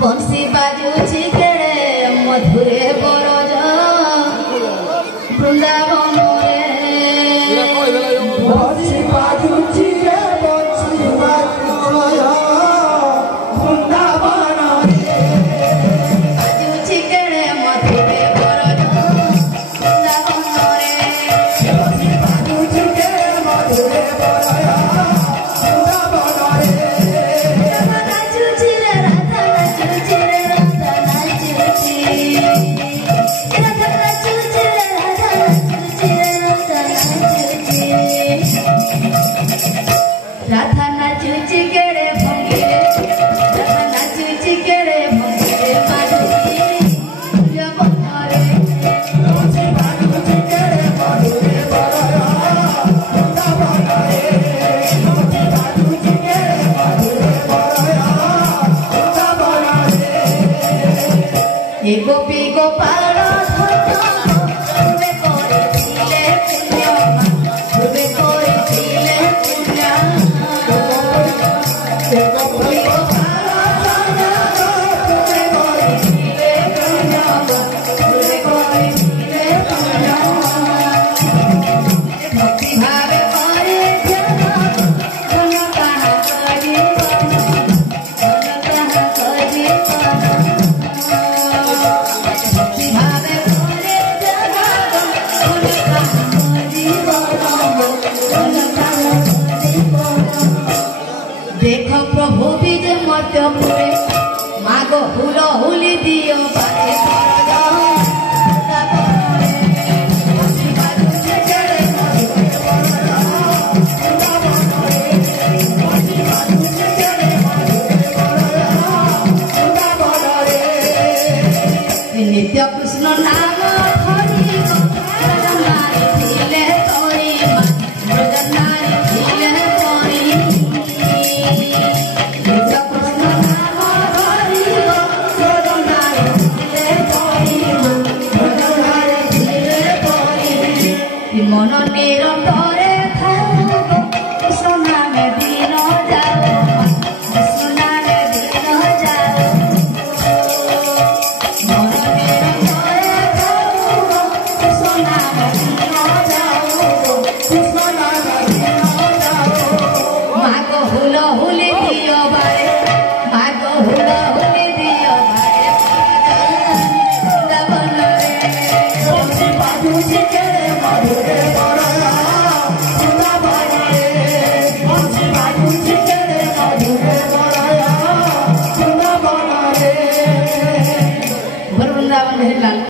बंसी बाजुची केड़े मधुरे बरज वृंदावन बंसी बाजुची रे बंसी बाजुची वृंदावन बाजुची केड़े मधुरे बरज वृंदावन बंसी बाजुची रे मधुरे बरज राधा नाचुची केड़े भंगिरे राधा नाचुची केड़े भंगिरे बाजुची जवनरे बंसी बाजुची केड़े मधुरे बरज वृंदावन बंसी बाजुची केड़े मधुरे बरज वृंदावन ये गोपी गोपाल देख प्रभु बीज मत पुरे मागो हुलो हुली दियो बारे नित्य कृष्ण नाम हरि मन निरंतरे कृष्ण में दिन जाओ कृष्ण में दिन जाओ मन निरंतरे कृष्ण में दिन जाओ कृष्ण में दिन जाओ मागो हुलो हुली दियो बारे मागो हुलो हुली दियो बारे वृंदावन बंसी बाजुची केड़े मधुरे बरज वृंदावन बंसी बाजुची केड़े मधुरे बरज वृंदावन वृंदावन